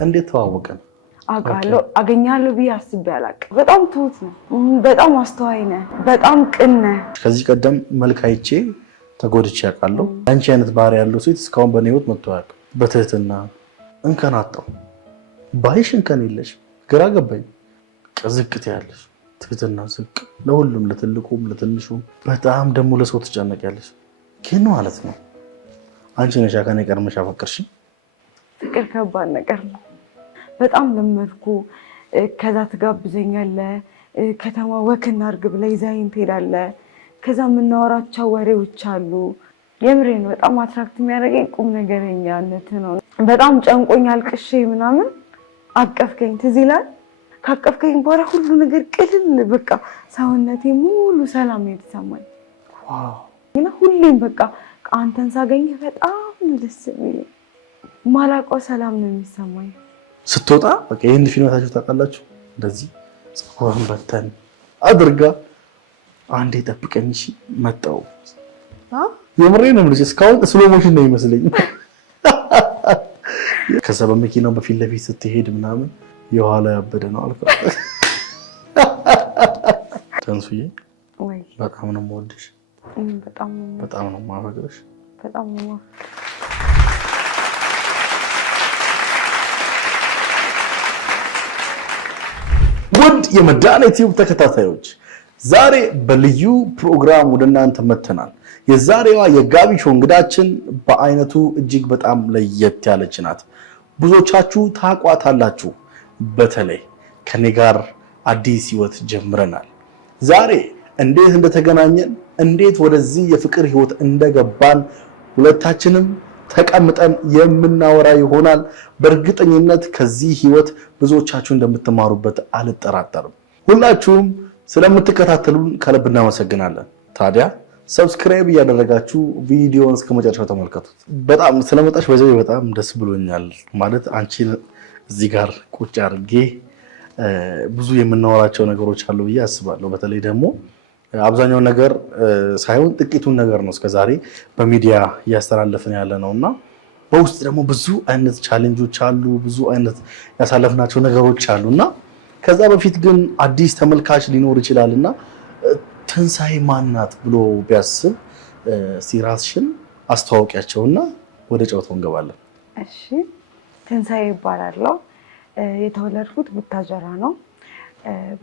እንዴት ተዋወቀን? አውቃለሁ አገኛለሁ ብዬ አስቤ አላውቅም። በጣም ትሁት ነው፣ በጣም አስተዋይ ነህ፣ በጣም ቅን ነህ። ከዚህ ቀደም መልክ አይቼ ተጎድቼ አውቃለሁ። አንቺ አይነት ባህሪ ያለው ሴት እስካሁን በእኔ ህይወት መጥቶ አያውቅም። በትህትና እንከን አጣው ባይሽ እንከን የለሽ። ግራ ገባኝ። ዝቅት ያለሽ ትህትና ዝቅ፣ ለሁሉም ለትልቁም ለትንሹም፣ በጣም ደግሞ ለሰው ትጨነቂያለሽ። ግን ማለት ነው አንቺ ነሽ ከኔ ቀድመሽ አፈቀርሽኝ። ፍቅር ከባድ ነገር ነው። በጣም ለመድኩ። ከዛ ትጋብዘኛለህ፣ ከተማ ወክ እናድርግ ብለህ ይዘኸኝ ትሄዳለህ። ከዛ የምናወራቸው ወሬዎች አሉ። የምሬን በጣም አትራክት የሚያደርገኝ ቁም ነገረኛነት ነው። በጣም ጨንቆኝ አልቅሼ ምናምን አቀፍከኝ፣ ትዝ ይላል። ካቀፍከኝ በኋላ ሁሉ ነገር ቅልል፣ በቃ ሰውነቴ ሙሉ ሰላም የተሰማኝ። እና ሁሌም በቃ አንተን ሳገኘህ በጣም ደስ የሚለኝ፣ ማላውቀው ሰላም ነው የሚሰማኝ። ስትወጣ በቃ ይሄን ፊልማታችሁ ታውቃላችሁ፣ እንደዚህ ፀጉሯን በተን አድርጋ አንዴ ጠብቀኝ እሺ መጣው። የምሬን ነው የምልሽ፣ እስካሁን ስሎ ሞሽን ነው የሚመስለኝ። ከዛ በመኪናው በፊት ለፊት ስትሄድ ምናምን የኋላ ያበደ ነው አልኩ። ተንሱዬ ወይ በጣም ነው የምወድሽ፣ በጣም ነው የማፈቅርሽ፣ በጣም ነው። ውድ የመዳን ዩቲዩብ ተከታታዮች ዛሬ በልዩ ፕሮግራም ወደ እናንተ መተናል። የዛሬዋ የጋቢ ሾው እንግዳችን በአይነቱ እጅግ በጣም ለየት ያለች ናት። ብዙዎቻችሁ ታቋታላችሁ። በተለይ ከኔ ጋር አዲስ ህይወት ጀምረናል። ዛሬ እንዴት እንደተገናኘን፣ እንዴት ወደዚህ የፍቅር ህይወት እንደገባን ሁለታችንም ተቀምጠን የምናወራ ይሆናል። በእርግጠኝነት ከዚህ ህይወት ብዙዎቻችሁ እንደምትማሩበት አልጠራጠርም። ሁላችሁም ስለምትከታተሉን ከልብ እናመሰግናለን። ታዲያ ሰብስክራይብ እያደረጋችሁ ቪዲዮውን እስከመጨረሻው ተመልከቱት። በጣም ስለመጣሽ በጣም ደስ ብሎኛል። ማለት አንቺን እዚህ ጋር ቁጭ አድርጌ ብዙ የምናወራቸው ነገሮች አሉ ብዬ አስባለሁ። በተለይ ደግሞ አብዛኛው ነገር ሳይሆን ጥቂቱን ነገር ነው እስከዛሬ በሚዲያ እያስተላለፍን ያለ ነውና በውስጥ ደግሞ ብዙ አይነት ቻሌንጆች አሉ፣ ብዙ አይነት ያሳለፍናቸው ነገሮች አሉና ከዛ በፊት ግን አዲስ ተመልካች ሊኖር ይችላልና ትንሳኤ ማናት ብሎ ቢያስብ ሲራስሽን አስተዋውቂያቸውና ወደ ጨዋታው እንገባለን። እሺ፣ ትንሳኤ ይባላለሁ። የተወለድኩት ቡታጀራ ነው።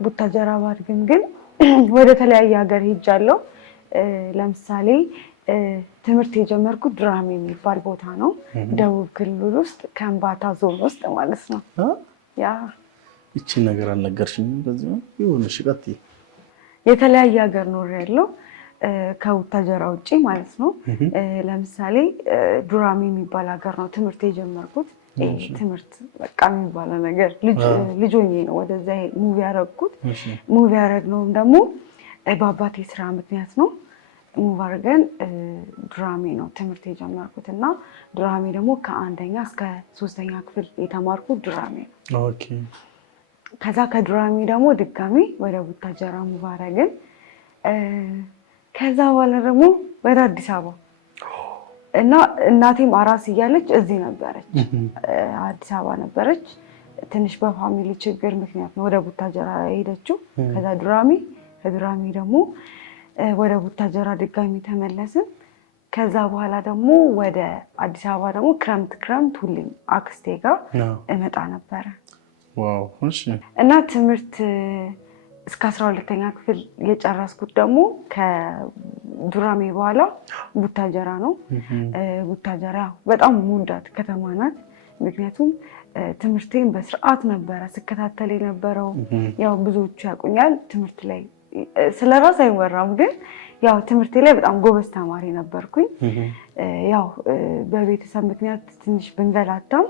ቡታጀራ ባድግም ግን ወደ ተለያየ ሀገር ሄጃለሁ። ለምሳሌ ትምህርት የጀመርኩት ድራሜ የሚባል ቦታ ነው፣ ደቡብ ክልል ውስጥ ከምባታ ዞን ውስጥ ማለት ነው። ያ እቺ ነገር አልነገርሽኝም። በዚህ ነው ይሁንሽ። ቀጥይ። የተለያየ ሀገር ኖሬያለሁ ከቡታጀራ ውጪ ማለት ነው። ለምሳሌ ድራሜ የሚባል ሀገር ነው ትምህርት የጀመርኩት። ትምህርት በቃ የሚባለው ነገር ልጅ ሆኜ ነው ወደዛ ሙቪ ያደረግኩት። ሙቪ ያደረግነውም ደግሞ በአባቴ ስራ ምክንያት ነው። ሙቪ አድርገን ድራሜ ነው ትምህርት የጀመርኩት እና ድራሜ ደግሞ ከአንደኛ እስከ 3ኛ ክፍል የተማርኩት ድራሜ ነው። ኦኬ። ከዛ ከድራሜ ደግሞ ድጋሚ ወደ ቡታጀራ ሙቪ አደረግን። ከዛ በኋላ ደግሞ ወደ አዲስ አበባ እና እናቴም አራስ እያለች እዚህ ነበረች፣ አዲስ አበባ ነበረች። ትንሽ በፋሚሊ ችግር ምክንያት ነው ወደ ቡታጀራ ሄደችው። ከዛ ከድራሜ ደግሞ ወደ ቡታጀራ ድጋሚ ተመለስን። ከዛ በኋላ ደግሞ ወደ አዲስ አበባ ደግሞ ክረምት ሁሌም አክስቴ ጋር እመጣ ነበረ። ዋው! እሺ። እና ትምህርት እስከ 12ኛ ክፍል የጨረስኩት ደግሞ ከድራሜ በኋላ ቡታጀራ ነው። ቡታጀራ በጣም ሙዳት ከተማ ናት። ምክንያቱም ትምህርቴን በስርዓት ነበረ ስከታተል የነበረው። ያው ብዙዎቹ ያውቁኛል ትምህርት ላይ ስለራስ አይወራም፣ ግን ያው ትምህርቴ ላይ በጣም ጎበዝ ተማሪ ነበርኩኝ። ያው በቤተሰብ ምክንያት ትንሽ ብንገላታም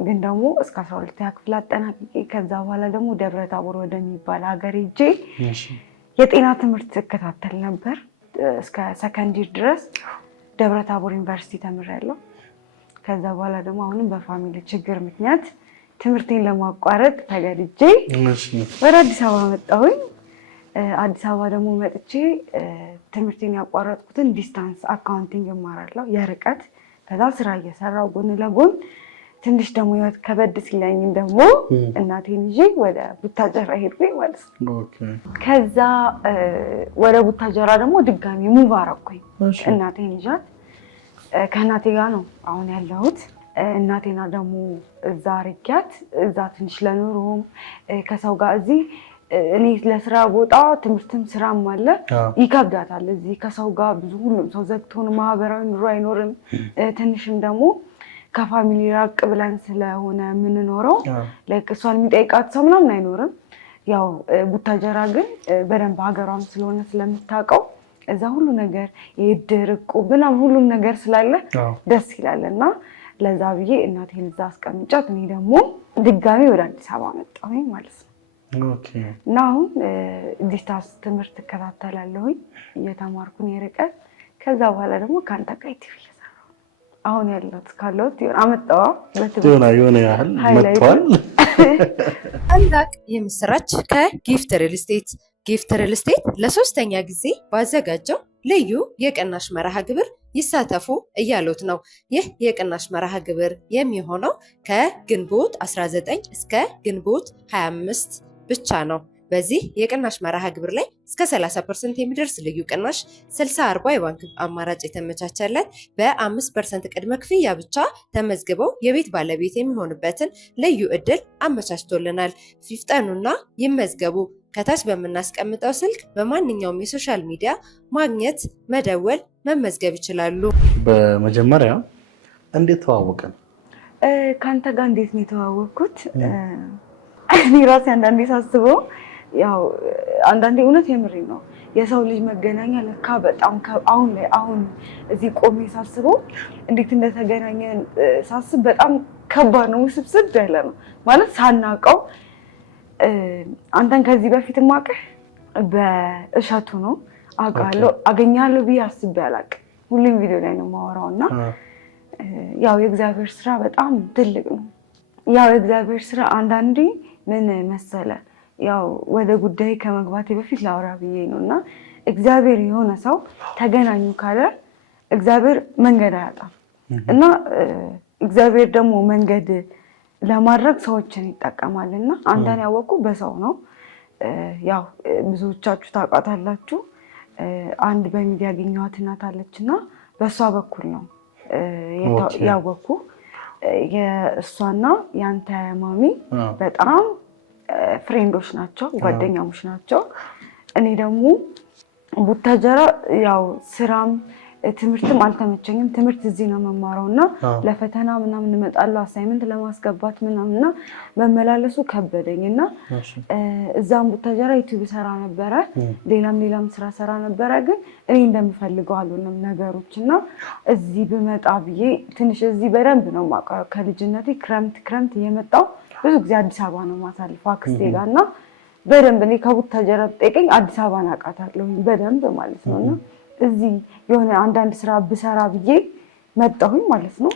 ግን ደግሞ እስከ 12ኛ ክፍል አጠናቅቄ ከዛ በኋላ ደግሞ ደብረ ታቦር ወደሚባል ሀገር ሄጄ የጤና ትምህርት እከታተል ነበር። እስከ ሰከንዲር ድረስ ደብረ ታቦር ዩኒቨርሲቲ ተምሬያለሁ። ከዛ በኋላ ደግሞ አሁንም በፋሚሊ ችግር ምክንያት ትምህርቴን ለማቋረጥ ተገድጄ ወደ አዲስ አበባ መጣሁኝ። አዲስ አበባ ደግሞ መጥቼ ትምህርቴን ያቋረጥኩትን ዲስታንስ አካውንቲንግ እማራለሁ የርቀት። ከዛ ስራ እየሰራሁ ጎን ለጎን ትንሽ ደግሞ ህይወት ከበድ ሲለኝ ደግሞ እናቴን ይዤ ወደ ቡታጀራ ሄድኩኝ ማለት ነው። ከዛ ወደ ቡታጀራ ደግሞ ድጋሚ ሙቭ አደረኩኝ እናቴን ይዣት። ከእናቴ ጋር ነው አሁን ያለሁት። እናቴና ደግሞ እዛ አድርጊያት እዛ ትንሽ ለኑሮም ከሰው ጋር እዚህ እኔ ለስራ ቦታ ትምህርትም ስራም አለ ይከብዳታል። እዚህ ከሰው ጋር ብዙ ሁሉም ሰው ዘግቶን ማህበራዊ ኑሮ አይኖርም። ትንሽም ደግሞ ከፋሚሊ ራቅ ብለን ስለሆነ የምንኖረው እሷን የሚጠይቃት ሰው ምናምን አይኖርም። ያው ቡታጀራ ግን በደንብ ሀገሯም ስለሆነ ስለምታውቀው እዛ ሁሉ ነገር የእድር እቁብ ምናምን ሁሉም ነገር ስላለ ደስ ይላል እና ለዛ ብዬ እናቴን እዛ አስቀምጫት እኔ ደግሞ ድጋሚ ወደ አዲስ አበባ መጣሁኝ ማለት ነው። እና አሁን ዲስታንስ ትምህርት እከታተላለሁኝ እየተማርኩኝ የርቀት። ከዛ በኋላ ደግሞ ከአንተ ጋር ቲቪ እየሰራሁ አሁን ያለሁት ካለሁት አመጣዋ የሆነ ያህል መጥቷል። ታላቅ የምስራች ከጊፍት ሪል ስቴት። ጊፍት ሪል ስቴት ለሶስተኛ ጊዜ ባዘጋጀው ልዩ የቅናሽ መርሃ ግብር ይሳተፉ እያሉት ነው። ይህ የቅናሽ መርሃ ግብር የሚሆነው ከግንቦት 19 እስከ ግንቦት 25 ብቻ ነው። በዚህ የቅናሽ መርሃ ግብር ላይ እስከ 30% የሚደርስ ልዩ ቅናሽ፣ 60/40 የባንክ አማራጭ የተመቻቸለት፣ በ5% ቅድመ ክፍያ ብቻ ተመዝግበው የቤት ባለቤት የሚሆንበትን ልዩ እድል አመቻችቶልናል። ይፍጠኑና ይመዝገቡ። ከታች በምናስቀምጠው ስልክ በማንኛውም የሶሻል ሚዲያ ማግኘት፣ መደወል፣ መመዝገብ ይችላሉ። በመጀመሪያ እንዴት ተዋወቅን? ከአንተ ጋር እንዴት ነው የተዋወቅኩት? እኔ ራሴ አንዳንዴ ሳስበው ያው አንዳንዴ እውነት የምሬ ነው የሰው ልጅ መገናኛ ለካ በጣም አሁን እዚህ ቆሜ ሳስበው እንዴት እንደተገናኘን ሳስብ በጣም ከባድ ነው፣ ውስብስብ ያለ ነው ማለት ሳናውቀው። አንተን ከዚህ በፊት ማቀህ በእሸቱ ነው አውቃለሁ። አገኛለሁ ብዬ አስቤ አላውቅም። ሁሌም ቪዲዮ ላይ ነው የማወራው እና ያው የእግዚአብሔር ስራ በጣም ትልቅ ነው። ያው የእግዚአብሔር ስራ አንዳንዴ ምን መሰለ ያው ወደ ጉዳይ ከመግባቴ በፊት ላውራ ብዬ ነው እና እግዚአብሔር የሆነ ሰው ተገናኙ ካለ እግዚአብሔር መንገድ አያጣም እና እግዚአብሔር ደግሞ መንገድ ለማድረግ ሰዎችን ይጠቀማል እና አንተን ያወቅኩ በሰው ነው። ያው ብዙዎቻችሁ ታውቃታላችሁ። አንድ በሚዲያ ያገኘኋት እናት አለች እና በእሷ በኩል ነው ያወቅኩ። የእሷና የአንተ ማሚ በጣም ፍሬንዶች ናቸው፣ ጓደኛሞች ናቸው። እኔ ደግሞ ቡታጀራ ያው ስራም ትምህርትም አልተመቸኝም። ትምህርት እዚህ ነው መማረው እና ለፈተና ምናምን እመጣለሁ አሳይመንት ለማስገባት ምናምንና መመላለሱ ከበደኝ እና እዛም ቡታጀራ ዩቲዩብ ሰራ ነበረ፣ ሌላም ስራ ሰራ ነበረ። ግን እኔ እንደምፈልገው አልሆነም ነገሮች እና እዚህ ብመጣ ብዬ ትንሽ እዚህ በደንብ ነው የማውቀው። ከልጅነቴ ክረምት እየመጣው ብዙ ጊዜ አዲስ አበባ ነው ማሳልፈው አክስቴ ጋር እና በደንብ እኔ ከቡታጀራ ብጠይቀኝ አዲስ አበባን አውቃታለሁ በደንብ ማለት ነው እና እዚህ የሆነ አንዳንድ ስራ ብሰራ ብዬ መጣሁኝ ማለት ነው።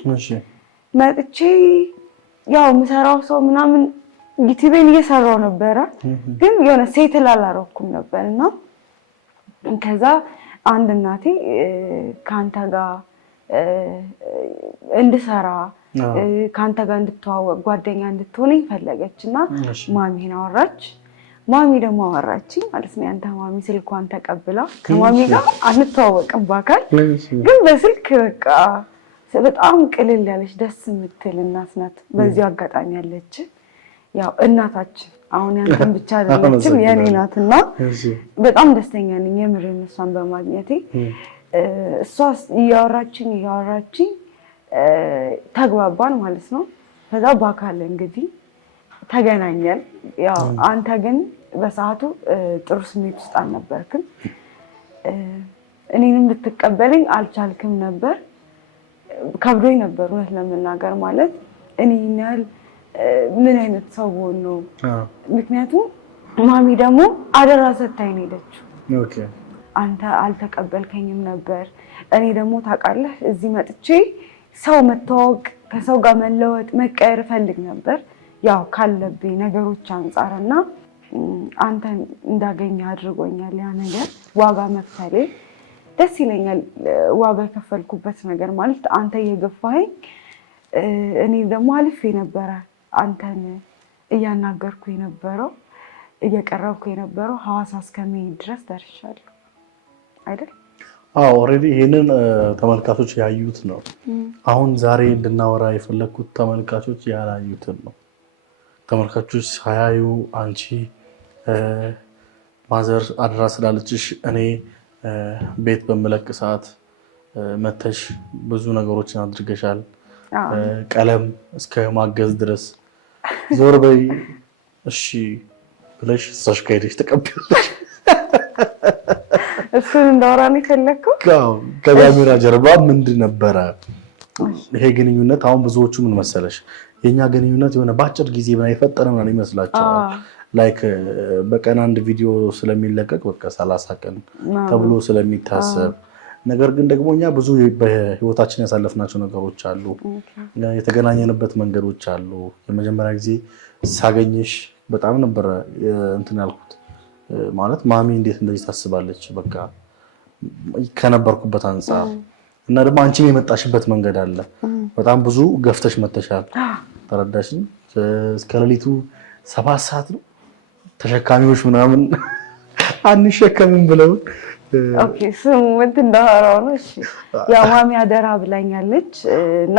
መጥቼ ያው የምሰራው ሰው ምናምን ዩቲዩብን እየሰራው ነበረ፣ ግን የሆነ ሴትል አላረኩም ነበር እና ከዛ አንድ እናቴ ከአንተ ጋር እንድሰራ ከአንተ ጋር እንድተዋወቅ ጓደኛ እንድትሆነኝ ፈለገች እና ማሚን አወራች። ማሚ ደግሞ አወራችኝ ማለት ነው። ያንተ ማሚ ስልኳን ተቀብላ ከማሚ ጋር አንተዋወቅም በአካል ግን በስልክ በቃ በጣም ቅልል ያለች ደስ የምትል እናት ናት። በዚህ አጋጣሚ ያለች ያው እናታችን አሁን ያንተን ብቻ አይደለችም የኔ ናትና በጣም ደስተኛ ነኝ የምር እሷን በማግኘቴ። እሷ እያወራችኝ ተግባባን ማለት ነው። ከዛ በአካል እንግዲህ ተገናኘን። ያው አንተ ግን በሰዓቱ ጥሩ ስሜት ውስጥ አልነበርክም። እኔንም ልትቀበለኝ አልቻልክም ነበር። ከብዶኝ ነበር እውነት ለመናገር ማለት እኔ ያህል ምን አይነት ሰው ሆኖ ነው። ምክንያቱም ማሚ ደግሞ አደራ ሰታኝ ነው ሄደችው። አንተ አልተቀበልከኝም ነበር። እኔ ደግሞ ታውቃለህ እዚህ መጥቼ ሰው መተዋወቅ ከሰው ጋር መለወጥ መቀየር እፈልግ ነበር ያው ካለብኝ ነገሮች አንፃርና አንተን እንዳገኘ አድርጎኛል። ያ ነገር ዋጋ መክፈሌ ደስ ይለኛል። ዋጋ የከፈልኩበት ነገር ማለት አንተ እየገፋኸኝ እኔ ደግሞ አልፌ ነበረ አንተን እያናገርኩ የነበረው እየቀረብኩ የነበረው ሐዋሳ እስከመሄድ ድረስ ደርሻለሁ አይደል? አዎ ኦልሬዲ ይሄንን ተመልካቾች ያዩት ነው። አሁን ዛሬ እንድናወራ የፈለኩት ተመልካቾች ያላዩትን ነው። ተመልካቾች ሳያዩ አንቺ ማዘር አድራ ስላለችሽ እኔ ቤት በመለቅ ሰዓት መተሽ ብዙ ነገሮችን አድርገሻል። ቀለም እስከ ማገዝ ድረስ ዞር በይ እሺ ብለሽ እሷሽ ከሄደሽ ተቀበለሽ። እሱን እንዳወራ ነው የፈለከው? ከካሜራ ጀርባ ምንድን ነበረ ይሄ ግንኙነት? አሁን ብዙዎቹ ምን መሰለሽ የኛ ግንኙነት የሆነ በአጭር ጊዜ ብና የፈጠረ ምናምን ይመስላቸዋል። ላይክ በቀን አንድ ቪዲዮ ስለሚለቀቅ በቃ 30 ቀን ተብሎ ስለሚታሰብ፣ ነገር ግን ደግሞ እኛ ብዙ በህይወታችን ያሳለፍናቸው ነገሮች አሉ፣ የተገናኘንበት መንገዶች አሉ። የመጀመሪያ ጊዜ ሳገኝሽ በጣም ነበረ እንትን ያልኩት ማለት ማሚ እንዴት እንደዚህ ታስባለች በቃ ከነበርኩበት አንፃር እና ደግሞ አንቺም የመጣሽበት መንገድ አለ። በጣም ብዙ ገፍተሽ መተሻል። ተረዳሽኝ? እስከ ሌሊቱ 7 ሰዓት ነው ተሸካሚዎች ምናምን አንሸከምም ብለው ኦኬ ስሙት እንዳወራው ነው። እሺ ያው ማሚ አደራ ብላኛለች እና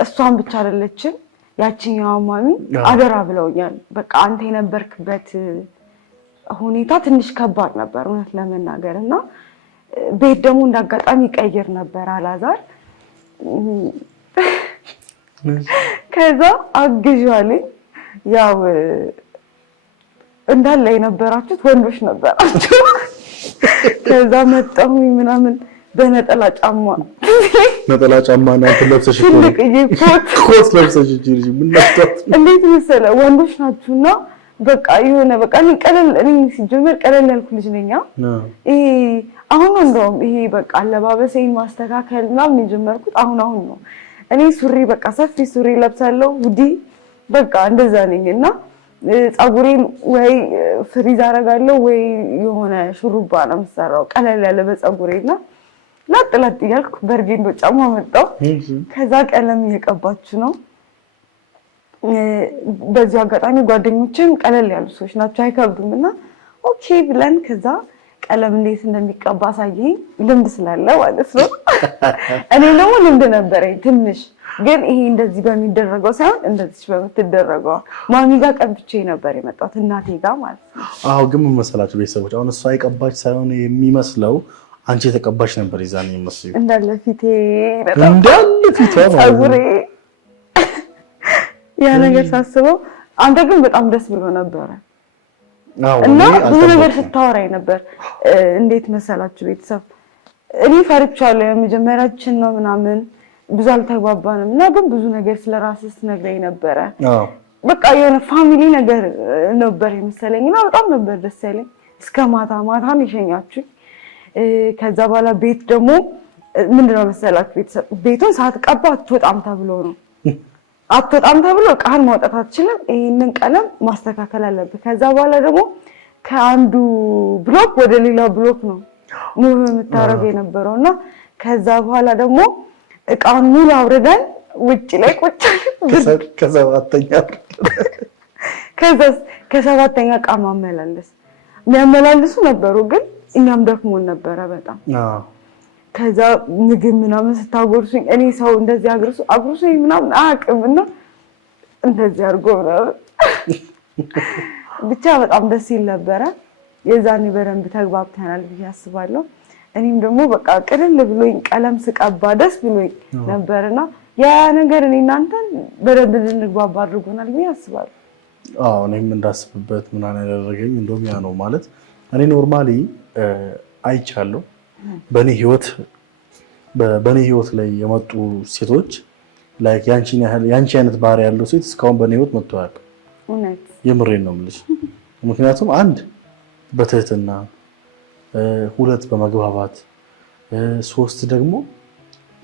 እሷን ብቻ አይደለችም ያቺኛው ማሚ አደራ ብለውኛል። በቃ አንተ የነበርክበት ሁኔታ ትንሽ ከባድ ነበር እውነት ለመናገር እና ቤት ደግሞ እንዳጋጣሚ ቀይር ነበር አላዛር። ከዛ አግዣለኝ። ያው እንዳለ የነበራችሁት ወንዶች ነበራችሁ። ከዛ መጣሁኝ ምናምን በነጠላ ጫማ እና ተለብሰሽ ኮት ለብሰሽ ልጅ ምን ነበር እንዴት መሰለ ወንዶች ናችሁና በቃ የሆነ በቃ እኔ ሲጀመር ቀለል ያልኩ ልጅ ነኝ። ይሄ አሁን እንደውም ይሄ በቃ አለባበሴን ማስተካከል ምናምን የጀመርኩት አሁን ነው። እኔ ሱሪ በቃ ሰፊ ሱሪ ለብሳለሁ ውዲ በቃ እንደዛ ነኝና ፀጉሬን ወይ ፍሪዝ አደርጋለሁ ወይ የሆነ ሹሩባ ነው የምሰራው ቀለል ያለ በፀጉሬና ላጥላጥ እያልኩ በርጌንዶ ጫማ መጣሁ። ከዛ ቀለም እየቀባችሁ ነው። በዚህ አጋጣሚ ጓደኞችን ቀለል ያሉ ሰዎች ናቸው አይከብዱምና ኦኬ ብለን ከዛ ቀለም እንዴት እንደሚቀባ ሳይኝ ልምድ ስላለ ማለት ነው። እኔ ደግሞ ልምድ ነበረኝ ትንሽ፣ ግን ይሄ እንደዚህ በሚደረገው ሳይሆን እንደዚህ በምትደረገው ማሚ ጋር ቀብቼ ነበር የመጣሁት እናቴ ጋር ማለት ነው። አዎ ግን ምን መሰላችሁ ቤተሰቦች፣ አሁን እሷ የቀባች ሳይሆን የሚመስለው አንቺ የተቀባች ነበር ይዛኔ የሚመስለው እንዳለ ፊቴ ፀጉሬ ያ ነገር ሳስበው አንተ ግን በጣም ደስ ብሎ ነበረ እና ብዙ ነገር ስታወራኝ ነበር። እንዴት መሰላችሁ ቤተሰብ እኔ ፈርቻለሁ፣ የመጀመሪያችን ነው ምናምን ብዙ አልተግባባንም እና ግን ብዙ ነገር ስለራስህ ስትነግረኝ ነበረ። በቃ የሆነ ፋሚሊ ነገር ነበር የመሰለኝና በጣም ነበር ደስ ያለኝ። እስከ ማታም ይሸኛችሁኝ። ከዛ በኋላ ቤት ደግሞ ምንድነው መሰላችሁ ቤተሰብ ቤቱን ሳትቀባ አትወጣም ተብሎ ነው ቃል ማውጣት አትችልም። ይሄንን ቀለም ማስተካከል አለብህ። ከዛ በኋላ ደግሞ ከአንዱ ብሎክ ወደ ሌላ ብሎክ ነው ሙቭ የምታረገው የነበረውና ከዛ በኋላ ደግሞ እቃውን ሙሉ አውርደን ውጪ ላይ ቁጭ ከሰባተኛ እቃ ማመላለስ የሚያመላልሱ ነበሩ፣ ግን እኛም ደክሞን ነበረ በጣም። ከዛ ምግብ ምናምን ስታጎርሱኝ እኔ ሰው እንደዚህ አጉርሱኝ ምናምን አያውቅምና እንደዚህ አድርጎ ምናምን ብቻ በጣም ደስ ይል ነበረ። የዛኔ በደንብ ተግባብተናል ብዬ አስባለሁ። እኔም ደግሞ በቃ ቅልል ብሎኝ ቀለም ስቀባ ደስ ብሎኝ ነበርና ያ ነገር እኔ እናንተን በደንብ እንድንግባባ አድርጎናል ብዬ አስባለሁ። አዎ እኔም እንዳስብበት ምናምን ያደረገኝ እንደውም ያ ነው ማለት እኔ ኖርማሊ አይቻለሁ በኔ ህይወት ላይ የመጡ ሴቶች ላይክ ያንቺ አይነት ባህሪ ያለው ሴት እስካሁን በኔ ህይወት መጥቶ አያውቅም። እውነት የምሬን ነው የምልሽ። ምክንያቱም አንድ በትህትና፣ 2 በመግባባት፣ 3 ደግሞ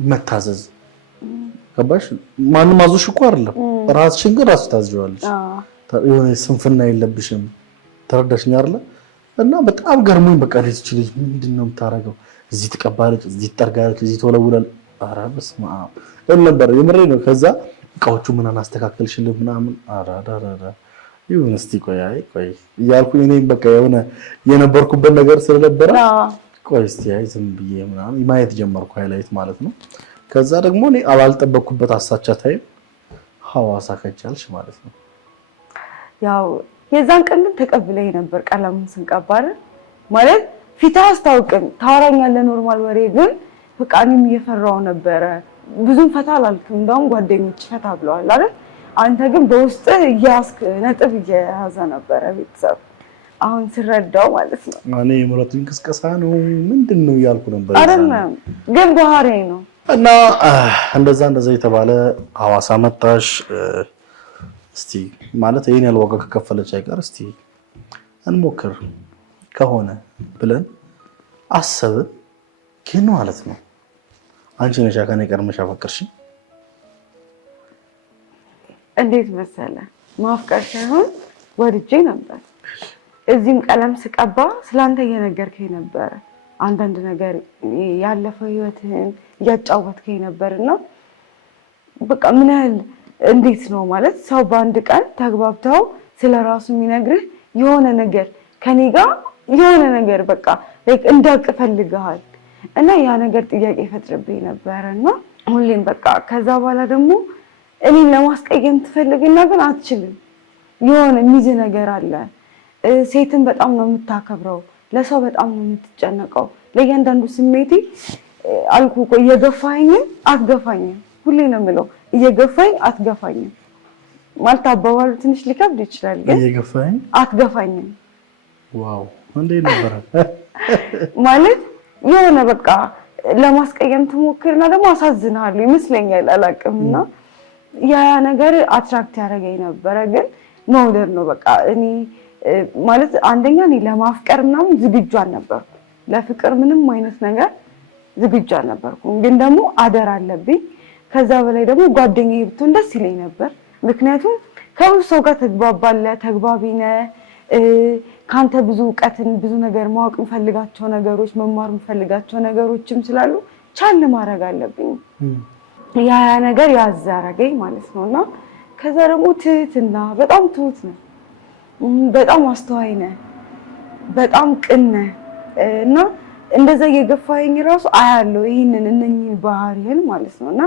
መታዘዝ። ገባሽ? ማንም አዞሽ እኮ አይደለም ራስሽን ግን ራስሽ ታዝዣለሽ። የሆነ ስንፍና የለብሽም። ተረዳሽኝ አይደለ? እና በጣም ገርሞኝ በቃ ልጅ ምንድነው የምታረገው? እዚህ ትቀባለች፣ እዚህ ትጠርጋለች፣ እዚህ ትወለውላለች። ኧረ በስመ አብ ነበር የምሬ ነው። ከዛ እቃዎቹ ምናምን አስተካከልሽልህ ምናምን አራዳራዳ ይሁን እስቲ ቆይ እያልኩኝ እኔም በቃ የሆነ የነበርኩበት ነገር ስለነበረ ቆይ እስቲ ዝም ብዬ ምናምን ማየት ጀመርኩ ሃይላይት ማለት ነው። ከዛ ደግሞ እኔ አባልጠበቅኩበት አሳቻ ታይም ሐዋሳ ከቻልሽ ማለት ነው። ያው የዛን ቀን ግን ተቀብለኝ ነበር ቀለሙን ስንቀባል ማለት ፊት አስታውቅም ታወራኛለህ ኖርማል ወሬ ግን በቃ እኔም እየፈራው ነበረ። ብዙም ፈታ አላልኩም። እንደውም ጓደኞች ፈታ ብለዋል አይደል? አንተ ግን በውስጥ እያስክ ነጥብ እየያዘ ነበረ ቤተሰብ አሁን ስረዳው ማለት ነው። እኔ የምረቱ እንቅስቃሴ ነው ምንድነው እያልኩ ነበር አይደለም ግን ባህሪ ነው እና እንደዛ የተባለ ሐዋሳ መጣሽ እስቲ ማለት ይሄን ያህል ዋጋ ከከፈለች አይቀር እስቲ እንሞክር ከሆነ ብለን አሰብን። ግን ማለት ነው አንቺ ነሽ ከኔ ቀድመሽ አፈቀርሽ። እንዴት መሰለ ማፍቀር ሳይሆን ወድጄ ነበር። እዚህም ቀለም ስቀባ ስላንተ እየነገርከኝ ነበር። አንዳንድ ነገር ያለፈው ህይወትህን እያጫወትከኝ ነበርና በቃ ምን ያህል እንዴት ነው ማለት ሰው በአንድ ቀን ተግባብተው ስለራሱ የሚነግርህ የሆነ ነገር ከኔ ጋር የሆነ ነገር በቃ እንዳውቅ ፈልገሃል እና ያ ነገር ጥያቄ ይፈጥርብኝ ነበርና ሁሌም በቃ ከዛ በኋላ ደግሞ እኔን ለማስቀየም ትፈልግና ግን አትችልም። የሆነ የሚዝ ነገር አለ። ሴትን በጣም ነው የምታከብረው፣ ለሰው በጣም ነው የምትጨነቀው። ለእያንዳንዱ ስሜቴ አልኩ እኮ እየገፋኸኝም አትገፋኝም። ሁሌ ነው የምለው እየገፋኝ አትገፋኝም ማለት አባባሉ ትንሽ ሊከብድ ይችላል፣ ግን እየገፋኝ አትገፋኝም። ዋው እንዴት ነበር ማለት የሆነ በቃ ለማስቀየም ትሞክርና ደግሞ አሳዝናለሁ ይመስለኛል አላውቅምና ያ ነገር አትራክት ያደረገኝ ነበረ። ግን መውደድ ነው በቃ እኔ ማለት አንደኛ እኔ ለማፍቀር ምናምን ዝግጁ አልነበርኩም። ለፍቅር ምንም አይነት ነገር ዝግጁ አልነበርኩም። ግን ደግሞ አደር አለብኝ። ከዛ በላይ ደግሞ ጓደኛዬ ብትሆን ደስ ይለኝ ነበር። ምክንያቱም ከብዙ ሰው ጋር ተግባባለህ፣ ተግባቢ ነህ። ካንተ ብዙ እውቀትን ብዙ ነገር ማወቅ የምፈልጋቸው ነገሮች መማር የምፈልጋቸው ነገሮችም ስላሉ ቻል ማድረግ አለብኝ። ያ ነገር ያዛረገኝ ማለት ነውና ከዛ ደግሞ ትህትና በጣም ትሁት ነህ፣ በጣም አስተዋይ ነህ፣ በጣም ቅን ነህ እና እንደዛ እየገፋኸኝ ራሱ አያለው ይሄንን እነኚህን ባህሪህን ማለት ነውና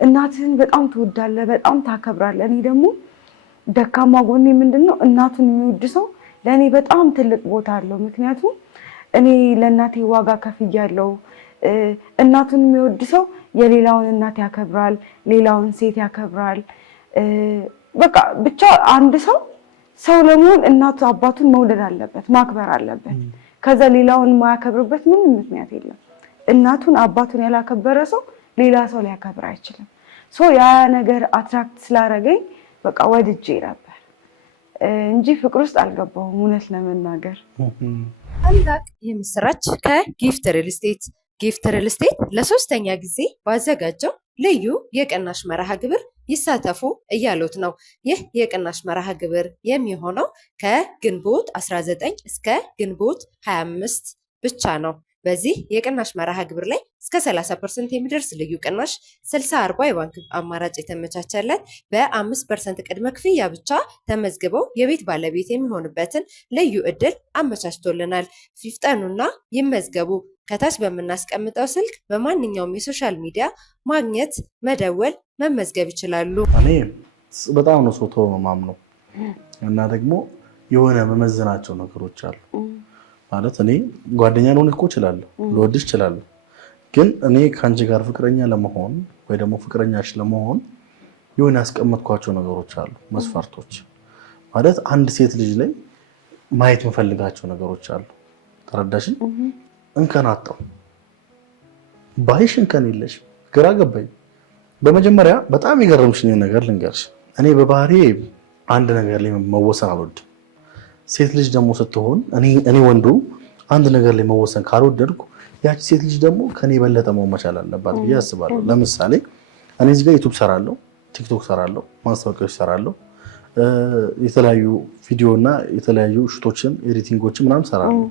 እናትህን በጣም ትወዳለህ፣ በጣም ታከብራለህ። እኔ ደግሞ ደካማ ጎኔ ምንድነው እናቱን የሚወድ ሰው ለኔ በጣም ትልቅ ቦታ አለው። ምክንያቱም እኔ ለእናቴ ዋጋ ከፍያለሁ። እናቱን የሚወድ ሰው የሌላውን እናት ያከብራል፣ ሌላውን ሴት ያከብራል። በቃ ብቻ አንድ ሰው ለመሆን እናቱ አባቱን መውደድ አለበት፣ ማክበር አለበት። ከዛ ሌላውን የማያከብርበት ምንም ምክንያት የለም። እናቱን አባቱን ያላከበረ ሰው ሌላ ሰው ሊያከብር አይችልም። ያ ነገር አትራክት ስላደረገኝ በቃ ወድጄ ነበር እንጂ ፍቅር ውስጥ አልገባሁም እውነት ለመናገር። ታላቅ የምስራች ከጊፍት ሪል ስቴት። ጊፍት ሪል ስቴት ለሶስተኛ ጊዜ ባዘጋጀው ልዩ የቅናሽ መርሃ ግብር ይሳተፉ እያሉት ነው። ይህ የቅናሽ መርሃ ግብር የሚሆነው ከግንቦት 19 እስከ ግንቦት 25 ብቻ ነው። በዚህ የቅናሽ መርሃ ግብር ላይ እስከ 30% የሚደርስ ልዩ ቅናሽ፣ 60/40 የባንክ አማራጭ የተመቻቸለት፣ በ5% ቅድመ ክፍያ ብቻ ተመዝግበው የቤት ባለቤት የሚሆንበትን ልዩ እድል አመቻችቶልናል። ይፍጠኑና ይመዝገቡ። ከታች በምናስቀምጠው ስልክ በማንኛውም የሶሻል ሚዲያ ማግኘት፣ መደወል፣ መመዝገብ ይችላሉ። እኔ በጣም ነው ሰው ተው ማምነው እና ደግሞ የሆነ መመዘናቸው ነገሮች አሉ ማለት እኔ ጓደኛ ልሆን እኮ እችላለሁ፣ ልወድሽ እችላለሁ። ግን እኔ ከአንቺ ጋር ፍቅረኛ ለመሆን ወይ ደግሞ ፍቅረኛሽ ለመሆን የሆነ ያስቀመጥኳቸው ነገሮች አሉ፣ መስፈርቶች ማለት አንድ ሴት ልጅ ላይ ማየት የምፈልጋቸው ነገሮች አሉ። ተረዳሽ? እንከን አጣው ባይሽ እንከን የለሽ ግራ ገባኝ። በመጀመሪያ በጣም የገረምሽኝ ነገር ልንገርሽ። እኔ በባህሪ አንድ ነገር ላይ መወሰን አልወድም። ሴት ልጅ ደግሞ ስትሆን እኔ ወንዱ አንድ ነገር ላይ መወሰን ካልወደድኩ ያቺ ሴት ልጅ ደግሞ ከኔ የበለጠ መሆን መቻል አለባት ብዬ አስባለሁ። ለምሳሌ እኔ እዚህ ጋር ዩቲዩብ ሰራለሁ፣ ቲክቶክ ሰራለሁ፣ ማስታወቂያዎች ሰራለሁ፣ የተለያዩ ቪዲዮ እና የተለያዩ ሹቶችን ኤዲቲንጎችን ምናምን ሰራለሁ።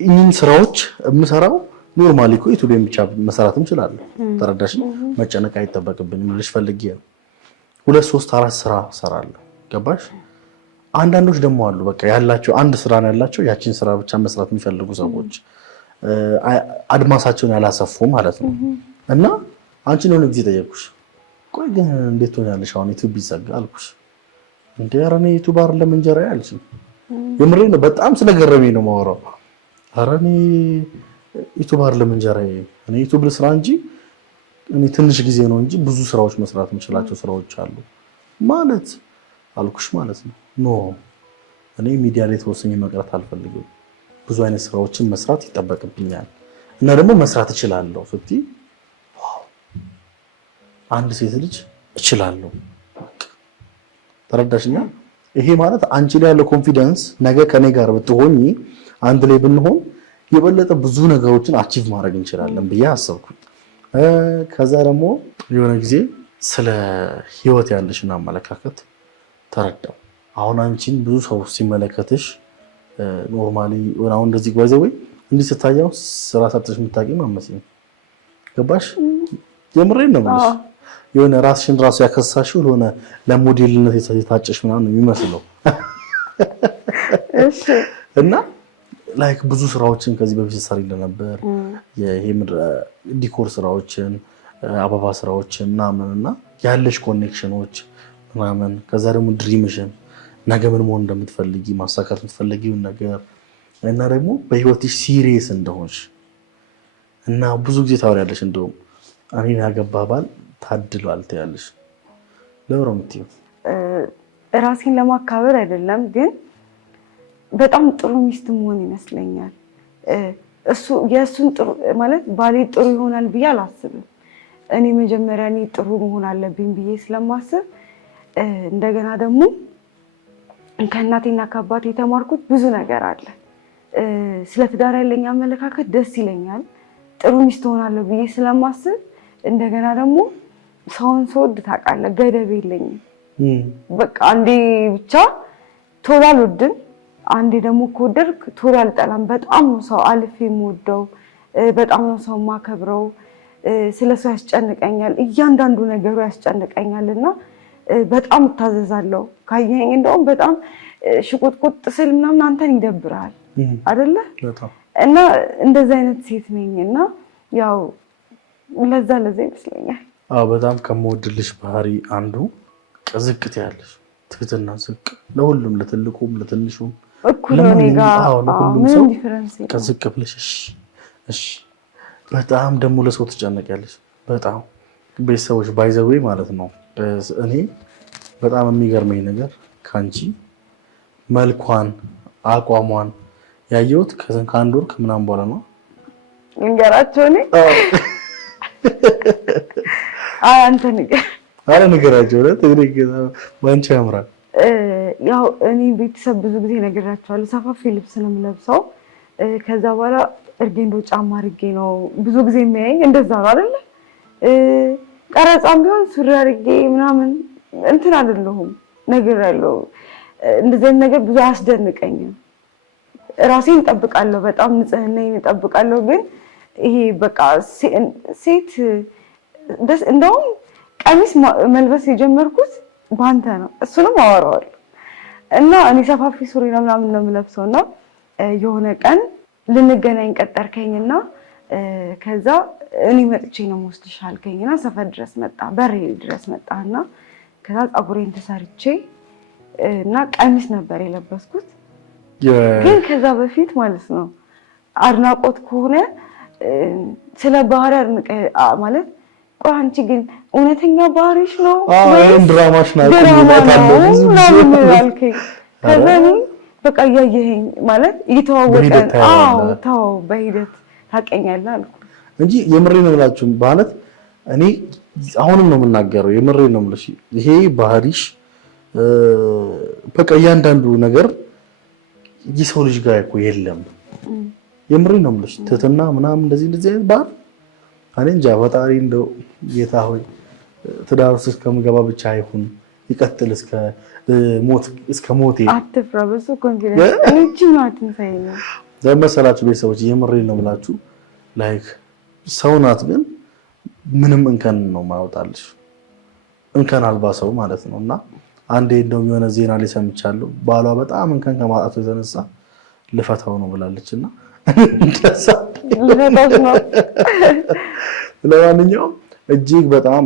እኚህን ስራዎች የምሰራው ኖርማሊ እኮ ዩቲዩብ ብቻ መስራትም እችላለሁ። ተረዳሽ? መጨነቅ አይጠበቅብኝም ልልሽ ፈልጌ ነው። 2 3 4 ስራ እሰራለሁ። ገባሽ? አንዳንዶች ደግሞ አሉ በቃ ያላቸው አንድ ስራ ነው ያላቸው፣ ያቺን ስራ ብቻ መስራት የሚፈልጉ ሰዎች አድማሳቸውን ያላሰፉ ማለት ነው። እና አንቺን የሆነ ጊዜ ጠየቅኩሽ፣ ቆይ ግን እንዴት ትሆኛለሽ አሁን ዩቲዩብ ቢዘጋ አልኩሽ። እንዴ ኧረ እኔ ዩቲዩብ አይደለም እንጀራዬ አልሽኝ። የምሬን ነው፣ በጣም ስለገረመኝ ነው የማወራው። ኧረ እኔ ዩቲዩብ አይደለም እንጀራዬ፣ እኔ ዩቲዩብ ልስራ እንጂ እኔ ትንሽ ጊዜ ነው እንጂ ብዙ ስራዎች መስራት የምችላቸው ስራዎች አሉ ማለት አልኩሽ ማለት ነው። ኖ እኔ ሚዲያ ላይ ተወሰኝ መቅረት አልፈልግም፣ ብዙ አይነት ስራዎችን መስራት ይጠበቅብኛል እና ደግሞ መስራት እችላለሁ ስትይ አንድ ሴት ልጅ እችላለሁ ተረዳሽኛ? ይሄ ማለት አንቺ ላይ ያለው ኮንፊደንስ ነገ ከኔ ጋር ብትሆኚ አንድ ላይ ብንሆን የበለጠ ብዙ ነገሮችን አቺቭ ማድረግ እንችላለን ብዬ አሰብኩኝ። ከዛ ደግሞ የሆነ ጊዜ ስለ ህይወት ያለሽን አመለካከት ተረዳው። አሁን አንቺን ብዙ ሰው ሲመለከትሽ ኖርማሊ አሁን እንደዚህ ጓዘ ወይ እንዲህ ስታየው ስራ ሰርተሽ የምታውቂው ማመስኝ ገባሽ? የምሬን ነው ማለት የሆነ ራስሽን ራሱ ያከሳሽው ለሆነ ለሞዴልነት የታጨሽ ምናምን የሚመስለው እሺ። እና ላይክ ብዙ ስራዎችን ከዚህ በፊት ሰሪ እንደነበር ይሄ ዲኮር ስራዎችን፣ አበባ ስራዎችን ምናምንና ያለሽ ኮኔክሽኖች ምናምን ከዛ ደግሞ ድሪምሽን ነገ ምን መሆን እንደምትፈልጊ ማሳካት የምትፈልጊውን ነገር እና ደግሞ በህይወትሽ ሲሪየስ እንደሆንሽ እና ብዙ ጊዜ ታወሪያለሽ። እንደውም እኔን ያገባ ባል ታድሏል ትያለሽ። ለምን የምትይው? ራሴን ለማካበር አይደለም ግን በጣም ጥሩ ሚስት መሆን ይመስለኛል። እሱ የእሱን ጥሩ ማለት ባሌ ጥሩ ይሆናል ብዬ አላስብም። እኔ መጀመሪያ እኔ ጥሩ መሆን አለብኝ ብዬ ስለማስብ እንደገና ደግሞ ከእናቴና ከአባቴ የተማርኩት ብዙ ነገር አለ። ስለ ትዳር ያለኝ አመለካከት ደስ ይለኛል። ጥሩ ሚስት ሆናለሁ ብዬ ስለማስብ እንደገና ደግሞ ሰውን ስወድ ታውቃለህ ገደብ የለኝም። በቃ አንዴ ብቻ ቶሎ አልወድም፣ አንዴ ደግሞ ከወደድክ ቶሎ አልጠላም። በጣም ነው ሰው አልፌ የምወደው፣ በጣም ነው ሰው የማከብረው። ስለሰው ያስጨንቀኛል፣ እያንዳንዱ ነገሩ ያስጨንቀኛል እና በጣም እታዘዛለሁ። ካየኸኝ እንደውም በጣም ሽቁጥቁጥ ስል ምናምን አንተን ይደብራል አይደለ? እና እንደዚህ አይነት ሴት ነኝ እና ያው ለዛ ይመስለኛል። በጣም ከምወድልሽ ባህሪ አንዱ ዝቅት ያለሽ ትህትና፣ ዝቅ ለሁሉም ለትልቁም ለትንሹም እኩል ነው። እኔ ጋር ምንም ዲፈረንስ የለም። ዝቅ ብለሽ እሺ። በጣም ደግሞ ለሰው ትጨነቂያለሽ። በጣም ቤተሰቦች ባይዘዌ ማለት ነው። እኔ በጣም የሚገርመኝ ነገር ካንቺ መልኳን አቋሟን ያየሁት ከአንድ ወር ከምናምን በኋላ ነው። እንገራቸው እኔ አንተ ንገራቸው ባንቺ ያምራል። ያው እኔ ቤተሰብ ብዙ ጊዜ ነግራቸዋለሁ፣ ሰፋፊ ልብስ ነው የምለብሰው። ከዛ በኋላ እርጌንዶ ጫማ አድርጌ ነው ብዙ ጊዜ የሚያየኝ። እንደዛ ነው አይደለ? ቀረጻም ቢሆን ሱሪ አድርጌ ምናምን እንትን አይደለሁም ነገር ያለው እንደዚህ አይነት ነገር ብዙ አያስደንቀኝም። ራሴን እጠብቃለሁ፣ በጣም ንጽህናዬን እጠብቃለሁ። ግን ይሄ በቃ ሴት እንደውም ቀሚስ መልበስ የጀመርኩት ባንተ ነው። እሱንም አወራዋለሁ እና እኔ ሰፋፊ ሱሪ ነው ምናምን ነው የምለብሰው እና የሆነ ቀን ልንገናኝ ቀጠርከኝና ከዛ እኔ መጥቼ ነው የምወስድሽ አልከኝና ሰፈር ድረስ መጣ፣ በሬ ድረስ መጣና ከዛ ፀጉሬን ተሰርቼ እና ቀሚስ ነበር የለበስኩት። ግን ከዛ በፊት ማለት ነው አድናቆት ከሆነ ስለ ባህሪ ማለት ቆይ አንቺ ግን እውነተኛ ባህሪሽ ነው ወይስ ድራማሽ ነው? ከዛ በቃ እያየኸኝ ማለት እየተዋወቀን ተው በሂደት ታውቀኛለህ አልኩ እንጂ የምሬን ነው የምላችሁ ማለት እኔ አሁንም ነው የምናገረው፣ የምሬን ነው የምልሽ። ይሄ ባህሪሽ በቃ እያንዳንዱ ነገር የሰው ልጅ ጋር እኮ የለም። የምሬን ነው የምልሽ። ትህትና ምናምን እንደዚህ አይነት ባህሪ እኔ እንጃ ፈጣሪ እንደው ጌታ ሆይ ትዳር ውስጥ እስከምገባ ብቻ አይሁን ይቀጥል እስከ ሞቴ አትፍራ። በሱ ኮንፊደንስ እንጂ ማትን ሳይነ ለመሰላችሁ ቤተሰቦች የምሬን ነው የምላችሁ። ላይክ ሰው ናት ግን ምንም እንከን ነው ማውጣልሽ እንከን አልባ ሰው ማለት ነውና አንዴ እንደውም የሆነ ዜና ላይ ሰምቻለሁ ባሏ በጣም እንከን ከማጣቱ የተነሳ ልፈታው ነው ብላለችና እንደዛ ነው ለማንኛውም እጅግ በጣም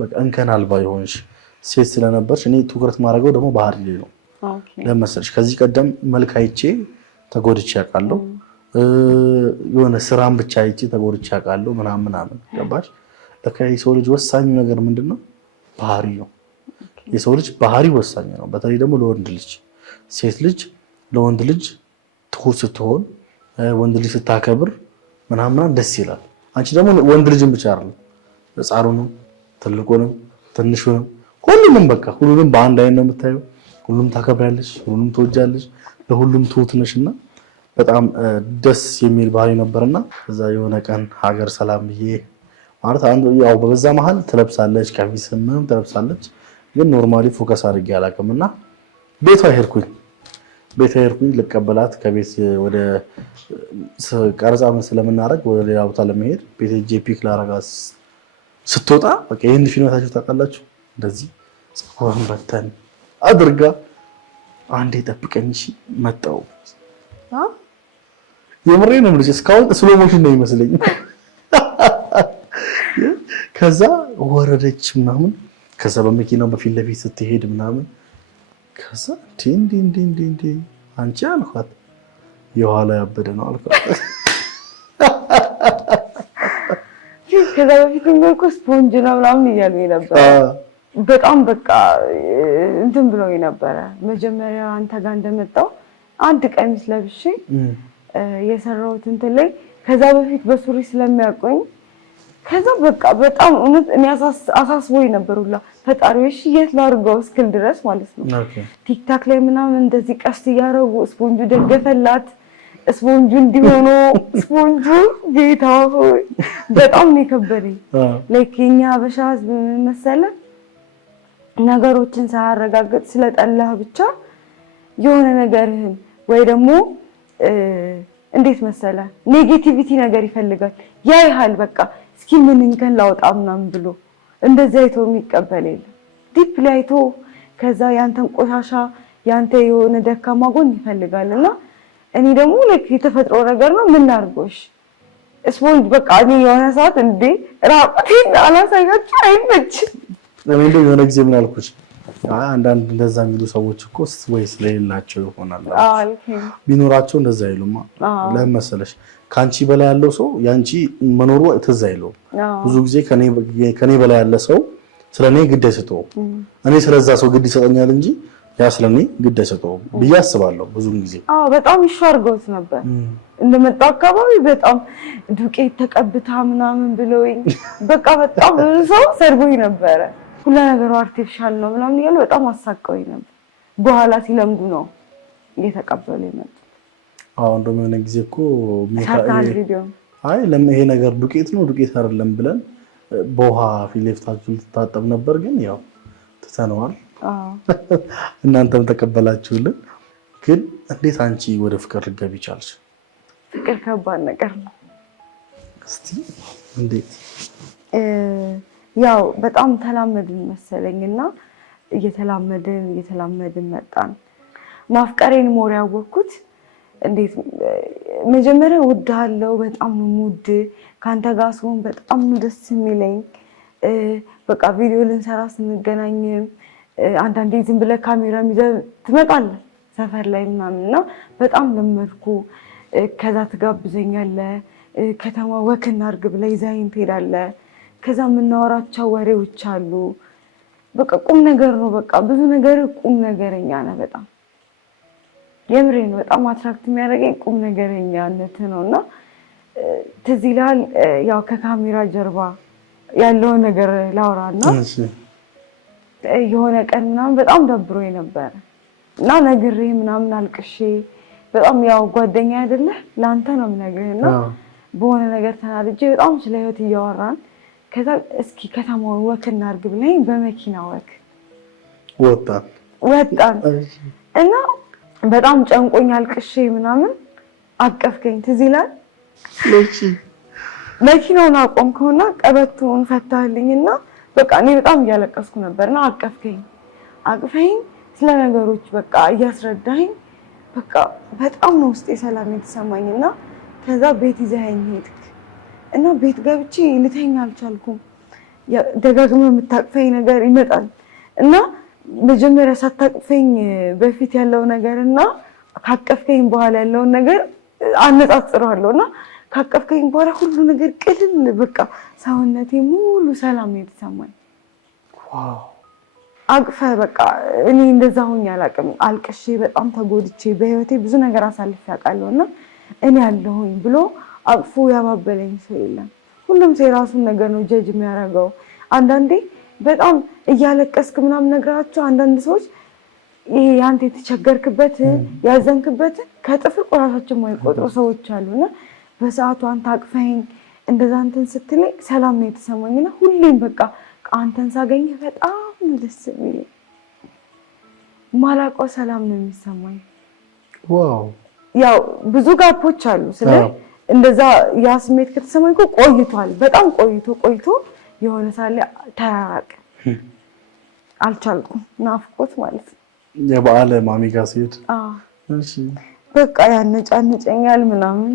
በቃ እንከን አልባ ይሆንሽ ሴት ስለነበርሽ እኔ ትኩረት ማድረገው ደግሞ ባህሪ ላይ ነው ለመሰልሽ ከዚህ ቀደም መልክ አይቼ ተጎድቼ ያውቃለሁ የሆነ ስራም ብቻ አይቼ ተጎድቼ ያውቃለሁ ምናምን ገባሽ ለካ የሰው ልጅ ወሳኙ ነገር ምንድነው ባህሪ ነው የሰው ልጅ ባህሪ ወሳኝ ነው በተለይ ደግሞ ለወንድ ልጅ ሴት ልጅ ለወንድ ልጅ ትሁት ስትሆን ወንድ ልጅ ስታከብር ምናምን ደስ ይላል አንቺ ደግሞ ወንድ ልጅም ብቻ አይደለም ህፃኑንም ትልቁንም ትንሹንም ሁሉንም በቃ ሁሉንም በአንድ አይን ነው የምታየው ሁሉም ታከብራለሽ ሁሉም ትወጃለሽ ለሁሉም ትሁት ነሽና በጣም ደስ የሚል ባህሪ ነበርና ከዛ የሆነ ቀን ሀገር ሰላም ብዬ ማለት አንዱ ያው በዛ መሃል ትለብሳለች ቀሚስም ትለብሳለች ግን ኖርማሊ ፎከስ አድርጌ አላውቅምና ቤቷ ሄድኩኝ ልቀበላት ከቤት ወደ ቀረጻ ስለምናረግ ወደ ሌላ ቦታ ለመሄድ ቤት ጄፒክ ላረጋስ ስትወጣ በቃ ይሄን ፊልማታችሁ ታውቃላችሁ እንደዚህ ጸጉሯን በተን አድርጋ አንዴ ጠብቀኝ እሺ መጣው የምሬን ነው ልጅ እስካሁን ስሎ ሞሽን ነው ይመስለኝ ከዛ ወረደች ምናምን ከዛ በመኪናው በፊት ለፊት ስትሄድ ምናምን ከዛ ዲንዲንዲንዲንዲ አንቺ አልኳት የኋላ ያበደ ነው አልኳት ከዛ በፊት እንግዲህ ስፖንጅ ነው ምናምን እያሉኝ ነበር በጣም በቃ እንትን ብሎኝ ነበር መጀመሪያ አንተ ጋር እንደመጣው አንድ ቀሚስ ለብሼ የሰራሁት እንትን ላይ ከዛ በፊት በሱሪ ስለሚያቆኝ ከዛ በቃ በጣም እውነት እኔ አሳስቦኝ ነበርላ ፈጣሪዎች የት ላርገው እስክል ድረስ ማለት ነው ቲክታክ ላይ ምናምን እንደዚህ ቀስት ያረጉ ስፖንጁ ደገፈላት ስፖንጁ እንዲሆኖ ስፖንጁ ጌታ ሆይ በጣም ነው ከበደኝ ላይክ የኛ አበሻ መሰለ ነገሮችን ሳያረጋግጥ ስለጠላህ ብቻ የሆነ ነገርህን ወይ ደግሞ እንዴት መሰለ ኔጌቲቪቲ ነገር ይፈልጋል ያይሃል በቃ እስኪ ምን እንከን ላውጣ ምናምን ብሎ እንደዚህ አይቶ የሚቀበል የለም ዲፕ ላይ አይቶ ከዛ ያንተን ቆሻሻ ያንተ የሆነ ደካማ ጎን ይፈልጋልና እኔ ደግሞ ለክ የተፈጥሮ ነገር ነው ምን ላድርጎሽ ስፖንጅ በቃ እኔ የሆነ ሰዓት እንዴ ራቁቴን አላሳያችሁ አይመችም ለምን የሆነ ጊዜ ምን አልኩሽ አንዳንድ እንደዛ የሚሉ ሰዎች እኮ ወይስ ለሌላቸው ይሆናል ቢኖራቸው እንደዛ አይሉማ ለምን መሰለሽ ካንቺ በላይ ያለው ሰው ያንቺ መኖሩ ትዝ አይለው ብዙ ጊዜ ከኔ በላይ ያለ ሰው ስለኔ ግድ አይሰጠው እኔ ስለዛ ሰው ግድ ይሰጠኛል እንጂ ያ ስለኔ ግድ አይሰጠው ብዬ አስባለሁ ብዙ ጊዜ በጣም ይሻርገውት ነበር እንደመጣ አካባቢ በጣም ዱቄት ተቀብታ ምናምን ብለውኝ በቃ በጣም ብዙ ሰው ሰርጎኝ ነበር ሁሉ ነገሩ አርቲፊሻል ነው ምናምን ይላል በጣም አሳቀውኝ ነበር በኋላ ሲለምዱ ነው እየተቀበሉ ይመጣ እንደውም የሆነ ጊዜ እኮ ለምን ይሄ ነገር ዱቄት ነው ዱቄት አይደለም ብለን በውሃ ፊሌፍታችሁ ልታጠብ ነበር ግን ያው ተሰነዋል እናንተም ተቀበላችሁልን ግን እንዴት አንቺ ወደ ፍቅር ልትገቢ ቻልሽ ፍቅር ከባድ ነገር ነው እስቲ እንዴት ያው በጣም ተላመድን መሰለኝና እየተላመድን መጣን ማፍቀሬን ሞር ያወቅኩት እንዴት መጀመሪያ ወድሃለሁ በጣም ነው ሙድ ካንተ ጋር ስሆን በጣም ደስ የሚለኝ በቃ ቪዲዮ ልንሰራ ስንገናኝ አንዳንዴ ዝም ብለህ ካሜራ ይዘህ ትመጣለህ ሰፈር ላይ ምናምንና በጣም ለመድኩ ከዛ ትጋብዘኛለህ ከተማ ወክ እናድርግ ብለህ ይዘኸኝ ትሄዳለህ ከዛ የምናወራቸው ወሬዎች አሉ በቃ ቁም ነገር ነው በቃ ብዙ ነገር ቁም ነገረኛ ነህ በጣም የምሬ ነው በጣም አትራክት የሚያደርገኝ ቁም ነገረኛነት ነውና ትዝ ይላል ያው ከካሜራ ጀርባ ያለው ነገር ላውራና የሆነ ቀን ምናምን በጣም ደብሮኝ ነበር እና ነግሬ ምናምን አልቅሼ በጣም ያው ጓደኛ አይደለ ላንተ ነው የምነግርህና በሆነ ነገር ተናድጄ በጣም ስለ ህይወት እያወራን ከዛ እስኪ ከተማውን ወክ እናድርግ ብለኝ በመኪና ወክ ወጣን እና በጣም ጨንቆኝ አልቅሼ ምናምን አቀፍከኝ ትዝ ይላል እሺ መኪናውን አቆምከውና ቀበቶውን ፈታልኝና በቃ እኔ በጣም እያለቀስኩ ነበርና አቅፈኝ ስለ ነገሮች በቃ እያስረዳኝ በቃ በጣም ነው ውስጤ ሰላም የተሰማኝና ከዛ ቤት ይዘኸኝ ሄድክ እና ቤት ገብቼ ልተኛ አልቻልኩም። ደጋግመህ የምታቅፈኝ ነገር ይመጣል እና መጀመሪያ ሳታቅፈኝ በፊት ያለው ነገርና ካቀፍከኝ በኋላ ያለውን ነገር አነጻጽረዋለሁ እና ካቀፍከኝ በኋላ ሁሉ ነገር ቅልል በቃ ሰውነቴ ሙሉ ሰላም ነው የተሰማኝ። ዋው አቅፈ በቃ እኔ እንደዛ ሆኜ አላውቅም። አልቅሼ በጣም ተጎድቼ በህይወቴ ብዙ ነገር አሳልፌ አውቃለሁና እኔ ያለሁኝ ብሎ አቅፎ ያባበለኝ ሰው የለም። ሁሉም ሰው የራሱን ነገር ነው ጀጅ የሚያደርገው። አንዳንዴ በጣም እያለቀስክ ምናምን ነገራቸው አንዳንድ ሰዎች ይሄ አንተ የተቸገርክበት ያዘንክበት ከጥፍር ቁራሳቸው የማይቆጥሩ ሰዎች አሉና በሰዓቱ አንተ አቅፈኝ እንደዛ እንትን ስትለኝ ሰላም ነው የተሰማኝና ሁሌም በቃ አንተን ሳገኝ በጣም ደስ የሚለኝ ማላውቀው ሰላም ነው የሚሰማኝ። ዋው ያው ብዙ ጋፖች አሉ። እንደዛ ያ ስሜት ከተሰማኝ እኮ ቆይቷል። በጣም ቆይቶ የሆነ ሳለ ተራራቀ። አልቻልኩም። ናፍቆት ማለት ነው። የበዓል ማሚ ጋር ሲሄድ እሺ በቃ ያነጫንጨኛል ምናምን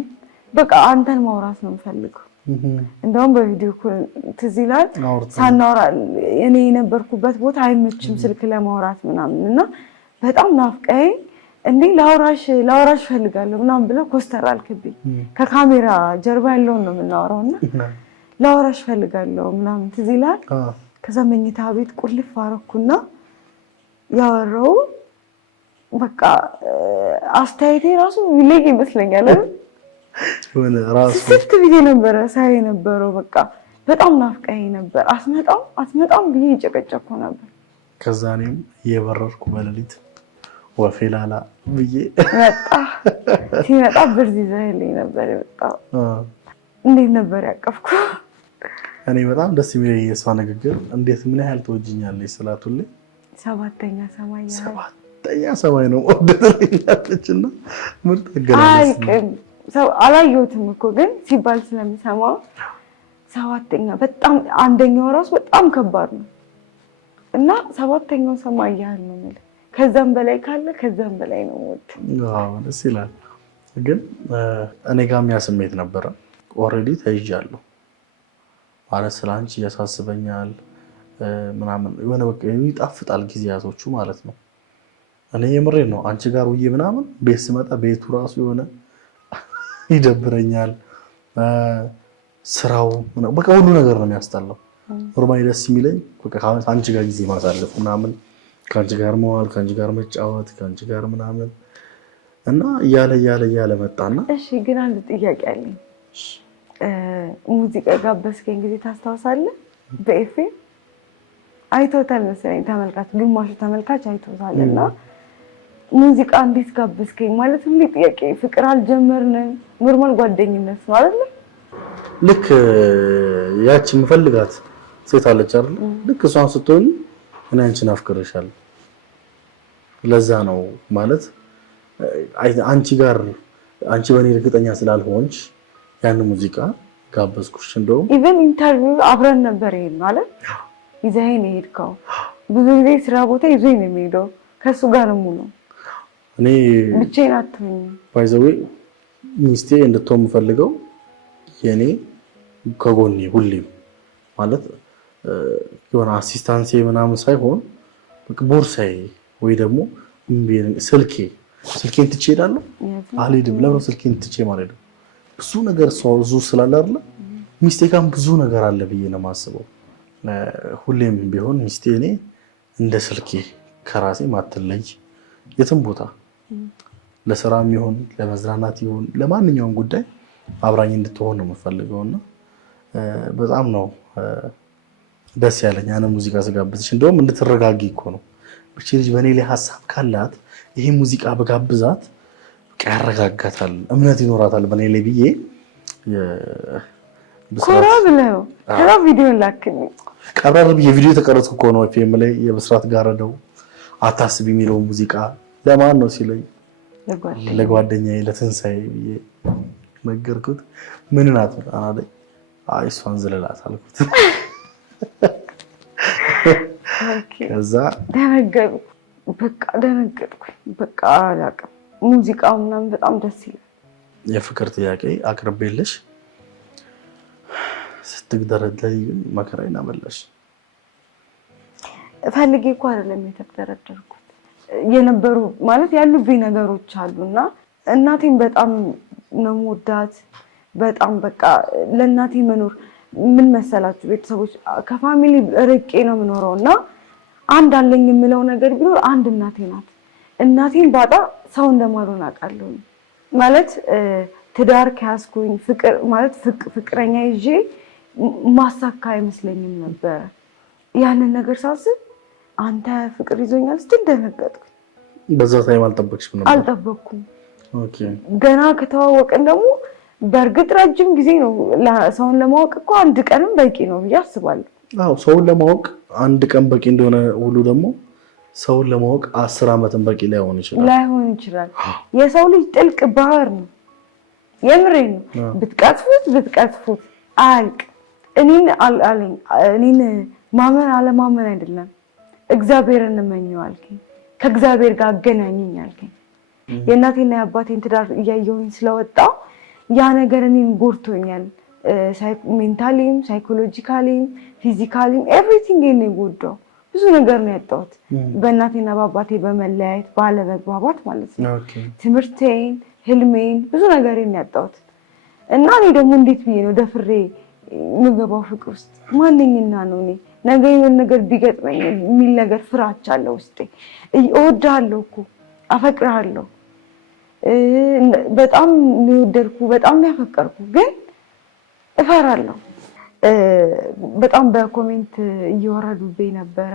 በቃ አንተን ማውራት ነው የምፈልገው። እንደውም በቪዲዮ ትዝ ይላል ሳናወራ እኔ የነበርኩበት ቦታ አይመችም ስልክ ለማውራት ምናምን እና በጣም ናፍቀኝ እንዴ ላውራሽ ፈልጋለሁ ምናምን ብለው ኮስተር አልክብኝ። ከካሜራ ጀርባ ያለውን ነው የምናወራውና ላውራሽ ፈልጋለሁ ምናምን ትዝ ይላል። ከዛ መኝታ ቤት ቁልፍ አረኩና ያወራው በቃ አስተያየቴ ራሱ ይለይ ይመስለኛል። ወለ ራሱ ስልክ ብዬ ነበረ ሳይ ነበረው በቃ በጣም ናፍቀኝ ነበር። አትመጣም ብዬ እጨቀጨኩ ነበር። ከዛ እኔም እየበረርኩ በሌሊት ወፌላላ ብዬ ሲመጣ ብርዝ ይዘህልኝ ነበር የመጣው። እንዴት ነበር ያቀፍኩ? እኔ በጣም ደስ የሚለኝ የእሷ ንግግር እንዴት ምን ያህል ትወጂኛለሽ ስላቱልኝ ሰባተኛ ሰማይ ነው ወደደኛለችና ምርጥ አገላለጽ ሰው አላየሁትም እኮ ግን ሲባል ስለምሰማው ሰባተኛ በጣም አንደኛው ራሱ በጣም ከባድ ነው እና ሰባተኛው ሰማይ ያህል ነው ማለት ከዛም በላይ ካለ ከዛም በላይ ነው ወጥ ደስ ይላል። ግን እኔ ጋርም ያ ስሜት ነበረ። ኦልሬዲ ተይዣለሁ ማለት ስላንቺ ያሳስበኛል ምናምን የሆነ በቃ ይጣፍጣል ጊዜያቶቹ ማለት ነው። እኔ የምሬን ነው አንቺ ጋር ውዬ ምናምን ቤት ስመጣ ቤቱ ራሱ የሆነ ይደብረኛል። ስራው በቃ ሁሉ ነገር ነው የሚያስጠላው። ኖርማሊ ደስ የሚለኝ በቃ አንቺ ጋር ጊዜ ማሳለፍ ምናምን ከአንቺ ጋር መዋል ከአንቺ ጋር መጫወት ከአንቺ ጋር ምናምን እና እያለ መጣና እሺ ግን አንድ ጥያቄ አለኝ። ሙዚቃ ጋበዝከኝ ጊዜ ታስታውሳለህ? በኤፍኤም አይቶታል መሰለኝ ተመልካች ግማሹ ተመልካች አይቶታልና ሙዚቃ እንዴት ጋበዝከኝ ማለት ሁሌ ጥያቄ። ፍቅር አልጀመርንም ኖርማል ጓደኝነት ነው አይደል? ልክ ያቺ የምፈልጋት ሴት አለች አይደል? ልክ እሷን ስትሆን እኔ አንቺን አፍቅርሻለሁ። ለዛ ነው ማለት አንቺ በእኔ እርግጠኛ ስላልሆንሽ ያን ሙዚቃ ጋበዝኩሽ። እንደውም ኢቨን ኢንተርቪው አብረን ነበር ይሄን ማለት ይዘኸኝ ነው የሄድከው። ብዙ ጊዜ ስራ ቦታ ይዞኝ ነው የሚሄደው ከሱ ጋር ነው። እኔ ብቻዬን አትሆኝ ባይ ዘ ዌይ ሚስቴ እንድትሆን የምፈልገው የኔ ከጎኔ ሁሌም ማለት የሆነ አሲስታንሴ ምናምን ሳይሆን በቃ ቦርሳዬ ወይ ደግሞ ስልኬን ትቼ እሄዳለሁ። አልሄድም። ለምን ስልኬን ትቼ ማለት ነው? ብዙ ነገር ሰው ስላለ አይደለ ሚስቴ ጋርም ብዙ ነገር አለ ብዬ ነው የማስበው። ሁሌም ቢሆን ሚስቴ እኔ እንደ ስልኬ ከራሴ ማትለይ የትም ቦታ ለስራም ይሁን ለመዝናናት ይሁን ለማንኛውም ጉዳይ አብራኝ እንድትሆን ነው የምፈልገውና በጣም ነው ደስ ያለኝ ያን ሙዚቃ ስጋብዝሽ። እንደውም እንድትረጋጊ እኮ ነው እቺ ልጅ በኔ ላይ ሐሳብ ካላት ይሄ ሙዚቃ በጋብዛት ያረጋጋታል፣ እምነት ይኖራታል በኔ ላይ ብዬ ኮራ ብለው ከዛ ቪዲዮ ላክልኝ ቀረር ብዬ ቪዲዮ ተቀረጽኩ እኮ ነው ኤፍኤም ላይ የብስራት ጋረደው አታስቢ የሚለው ሙዚቃ ለማን ነው ሲለኝ ለጓደኛዬ ለትንሳኤ ብዬ ነገርኩት። ምን ናት አላለኝ። አይ እሷን ዝለላት አልኩት። ከዛ ደነገጥኩ። በቃ አላውቅም። ሙዚቃው ምናምን በጣም ደስ ይላል። የፍቅር ጥያቄ አቅርቤልሽ ስትግደረደሪ መከራዬን አመለሽ። ፈልጌ እኮ አይደለም የተደረደርኩት። የነበሩ ማለት ያሉብኝ ነገሮች አሉና እናቴን በጣም ነው የምወዳት። በጣም በቃ ለእናቴ መኖር ምን መሰላችሁ ቤተሰቦች፣ ከፋሚሊ ርቄ ነው የምኖረው እና አንድ አለኝ የምለው ነገር ቢኖር አንድ እናቴ ናት። እናቴን ባጣ ሰው እንደማልሆን አውቃለሁ። ማለት ትዳር ከያዝኩኝ ፍቅር ማለት ፍቅረኛ ይዤ ማሳካ አይመስለኝም ነበረ። ያንን ነገር ሳስብ አንተ ፍቅር ይዞኛል ስትል ደነገጥኩ። በዛ ታይም አልጠበቅሽም ነበር? አልጠበቅኩም። ኦኬ። ገና ከተዋወቅን ደግሞ በእርግጥ ረጅም ጊዜ ነው። ሰውን ለማወቅ እኮ አንድ ቀንም በቂ ነው ብዬ አስባለሁ። አዎ ሰውን ለማወቅ አንድ ቀን በቂ እንደሆነ ሁሉ ደግሞ ሰውን ለማወቅ 10 ዓመትን በቂ ላይሆን ይችላል። የሰው ልጅ ጥልቅ ባህር ነው። የምሬን ነው። ብትቀጥፉት አያልቅ። እኔን ማመን አለማመን አይደለም፣ እግዚአብሔርን እመኘው አልከኝ። ከእግዚአብሔር ጋር አገናኘኝ አልከኝ። የእናቴና የአባቴን ትዳር እያየሁኝ ስለወጣ ያ ነገር እኔን ጎድቶኛል። ሜንታሊም፣ ሳይኮሎጂካሊም፣ ፊዚካሊም ኤቭሪቲንግ ነው የጎዳው። ብዙ ነገር ነው ያጣሁት በእናቴና በአባቴ በመለያየት ባለመግባባት ማለት ነው። ትምህርቴን፣ ህልሜን፣ ብዙ ነገሬን ነው ያጣሁት እና እኔ ደግሞ እንዴት ብዬ ነው ደፍሬ የምገባው ፍቅር ውስጥ? ማንኝና ነው እኔ ነገ የሆነ ነገር ቢገጥመኝ የሚል ነገር ፍራቻ አለ ውስጤ። እወድሃለሁ እኮ አፈቅርሃለሁ፣ በጣም ነው የወደድኩ፣ በጣም ነው ያፈቀርኩ፣ ግን እፈራለሁ። በጣም በኮሜንት እየወረዱብኝ ነበረ።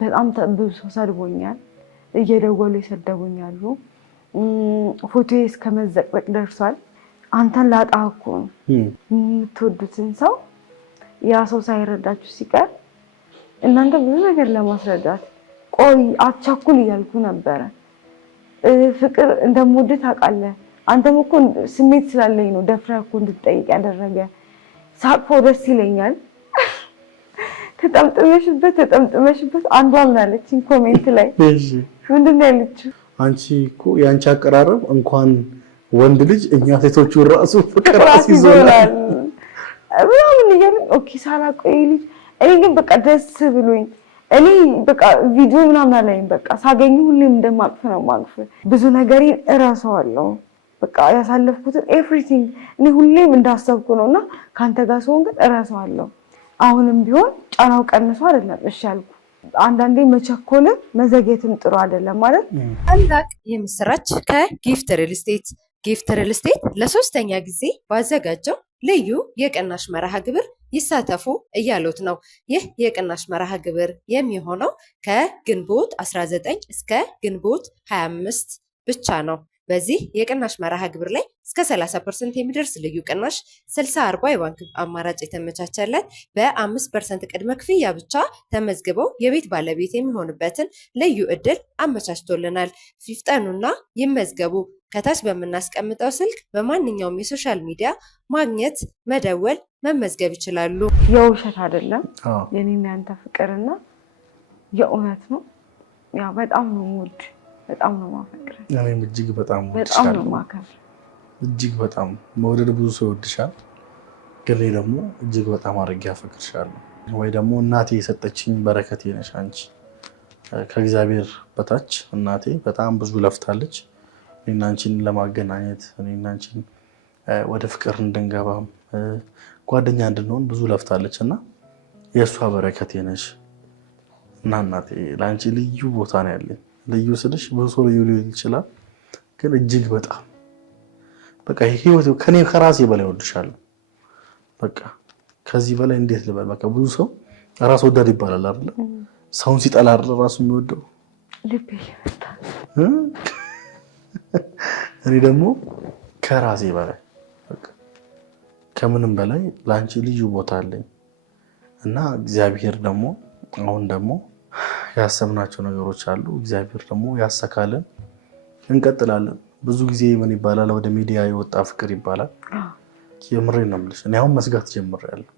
በጣም ብዙ ሰው ሰድቦኛል፣ እየደወሉ ይሰደቡኛሉ። ፎቶዬ እስከ መዘቅዘቅ ደርሷል። አንተን ላጣህ እኮ ነው የምትወዱትን ሰው ያ ሰው ሳይረዳችሁ ሲቀር እናንተ ብዙ ነገር ለማስረዳት ቆይ አትቸኩል እያልኩ ነበረ። ፍቅር እንደምወድህ ታውቃለህ። አንተም እኮ ስሜት ስላለኝ ነው ደፍረህ እኮ እንድትጠይቅ ያደረገ። ሳቅፎ ደስ ይለኛል። ተጠምጥመሽበት አንዷ ምን አለችኝ ኮሜንት ላይ? ምንድን ነው ያለችው? አንቺ እኮ የአንቺ አቀራረብ እንኳን ወንድ ልጅ እኛ ሴቶቹ ራሱ ፍቅር አስይዞናል ምናምን እያሉ ኦኬ ሳላውቀው ልጅ እኔ ግን በቃ ደስ ብሎኝ እኔ በቃ ቪዲዮ ምናምን አለኝ። በቃ ሳገኝ ሁሌም እንደማቅፍ ነው ማቅፍ። ብዙ ነገሬን እረሳዋለሁ። በቃ ያሳለፍኩትን ኤቭሪቲንግ እኔ ሁሌም እንዳሰብኩ ነውና ካንተ ጋር ስሆን ግን እረሳዋለሁ። አሁንም ቢሆን ጫናው ቀንሶ አይደለም እሺ አልኩ። አንዳንዴ መቸኮልም መዘግየትም ጥሩ አይደለም ማለት። ታላቅ የምስራች ከጊፍት ሪል ስቴት። ጊፍት ሪል ስቴት ለሶስተኛ ጊዜ ባዘጋጀው ልዩ የቅናሽ መርሃ ግብር ይሳተፉ እያሉት ነው። ይህ የቅናሽ መርሃ ግብር የሚሆነው ከግንቦት 19 እስከ ግንቦት 25 ብቻ ነው። በዚህ የቅናሽ መርሃ ግብር ላይ እስከ 30% የሚደርስ ልዩ ቅናሽ፣ 60/40 የባንክ አማራጭ የተመቻቸለት፣ በ5% ቅድመ ክፍያ ብቻ ተመዝግበው የቤት ባለቤት የሚሆንበትን ልዩ እድል አመቻችቶልናል። ይፍጠኑና ይመዝገቡ። ከታች በምናስቀምጠው ስልክ በማንኛውም የሶሻል ሚዲያ ማግኘት፣ መደወል፣ መመዝገብ ይችላሉ። የውሸት አይደለም የኔና ያንተ ፍቅርና የእውነት ነው። ያው በጣም ነው የምወድ፣ በጣም ነው የማፈቅር። እኔም እጅግ በጣም በጣም ነው የማከብር። እጅግ በጣም መውደድ ብዙ ሰው ይወድሻል፣ ግን እኔ ደግሞ እጅግ በጣም አድርጌ አፈቅርሻለሁ። ወይ ደግሞ እናቴ የሰጠችኝ በረከቴ ነሽ አንቺ። ከእግዚአብሔር በታች እናቴ በጣም ብዙ ለፍታለች እኔና አንቺን ለማገናኘት፣ እኔና አንቺን ወደ ፍቅር እንድንገባም ጓደኛ እንድንሆን ብዙ ለፍታለች እና የእሷ በረከቴ ነሽ እና እናቴ ለአንቺ ልዩ ቦታ ነው ያለኝ። ልዩ ስልሽ ብዙ ሰው ልዩ ሊሆን ይችላል፣ ግን እጅግ በጣም በቃ ህይወት ከኔ ከራሴ በላይ ወድሻለሁ። በቃ ከዚህ በላይ እንዴት ልበል? በቃ ብዙ ሰው ራስ ወዳድ ይባላል አይደል? ሰውን ሲጠላ አይደል ራሱ የሚወደው? ልቤ ይመታ። እኔ ደግሞ ከራሴ በላይ በቃ ከምንም በላይ ለአንቺ ልዩ ቦታ አለኝ እና እግዚአብሔር ደግሞ አሁን ደግሞ ያሰብናቸው ነገሮች አሉ። እግዚአብሔር ደግሞ ያሰካልን፣ እንቀጥላለን። ብዙ ጊዜ ምን ይባላል ወደ ሚዲያ የወጣ ፍቅር ይባላል። የምሬን ነው የምልሽ። እኔ አሁን መስጋት ጀምሬያለሁ።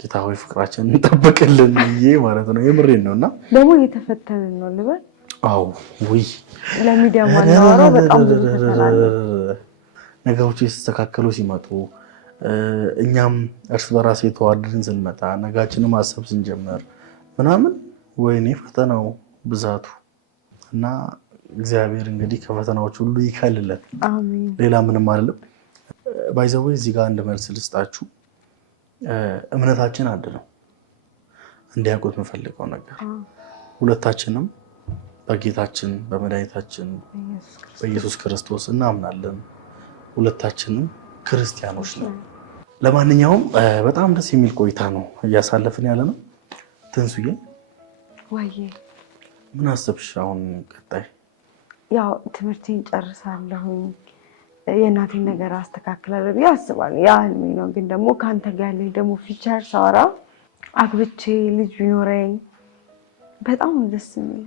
ጌታ ሆይ ፍቅራችንን እንጠብቅልን ብዬ ማለት ነው። የምሬን ነውና ደግሞ እየተፈተንን ነው ልበል። አዎ ወይ ለሚዲያ ማናወራው በጣም ብዙ ፈተና አለ። ነገሮች የተስተካከሉ ሲመጡ እኛም እርስ በራስ የተዋደድን ስንመጣ ነጋችንን ማሰብ ስንጀምር ምናምን ወይኔ ፈተናው ብዛቱ እና እግዚአብሔር እንግዲህ ከፈተናዎች ሁሉ ይከልለን። አሜን። ሌላ ምንም አይደለም። ባይዘዌ እዚህ ጋር አንድ መልስ ልስጣችሁ። እምነታችን አንድ ነው። እንዲያውቁት የምፈልገው ነገር ሁለታችንም በጌታችን በመድኃኒታችን በኢየሱስ ክርስቶስ እናምናለን። ሁለታችንም ክርስቲያኖች ነን። ለማንኛውም በጣም ደስ የሚል ቆይታ ነው እያሳለፍን ያለ ነው። ትንሱዬ ወይ ምን አሰብሽ አሁን ቀጣይ? ያው ትምህርቴን ጨርሳለሁ፣ የእናቴን ነገር አስተካክላለሁ ብዬ አስባለሁ። ያ ህልሜ ነው። ግን ደግሞ ከአንተ ጋር ያለኝ ደግሞ ፊቸር ሳወራ አግብቼ ልጅ ቢኖረኝ በጣም ደስ የሚል።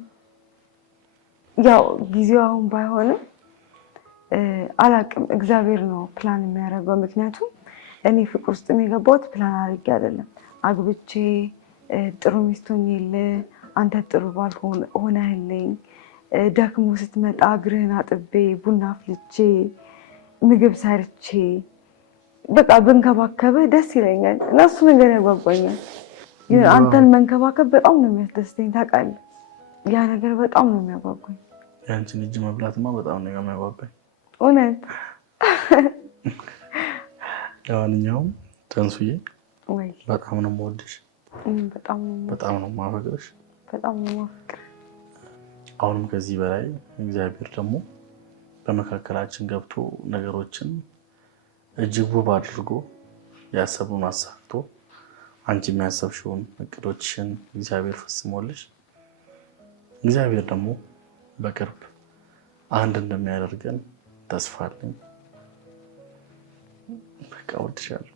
ያው ጊዜው አሁን ባይሆንም አላቅም፣ እግዚአብሔር ነው ፕላን የሚያደርገው። ምክንያቱም እኔ ፍቅር ውስጥ የገባሁት ፕላን አድርጌ አይደለም። አግብቼ ጥሩ ሚስት ሆኜልህ አንተ ጥሩ ባል ሆነህልኝ ደክሞ ስትመጣ እግርህን አጥቤ ቡና አፍልቼ ምግብ ሰርቼ በቃ ብንከባከብህ ደስ ይለኛል እና እሱ ነገር ያጓጓኛል። አንተን መንከባከብ በጣም ነው የሚያስደስተኝ ታውቃለህ። ያ ነገር በጣም ነው የሚያጓጓኝ። ያንቺን እጅ መብላትማ በጣም ነው የሚያጓጓኝ እውነት። ለማንኛውም ትንሱዬ በጣም ነው የምወድሽ፣ በጣም ነው የማፈቅርሽ፣ በጣም ነው የማፈቅር። አሁንም ከዚህ በላይ እግዚአብሔር ደግሞ በመካከላችን ገብቶ ነገሮችን እጅግ ውብ አድርጎ ያሰቡን አሳክቶ አንቺ የሚያሰብሽውን እቅዶችሽን እግዚአብሔር ፈጽሞልሽ እግዚአብሔር ደግሞ በቅርብ አንድ እንደሚያደርገን ተስፋ አለኝ። በቃ እወድሻለሁ።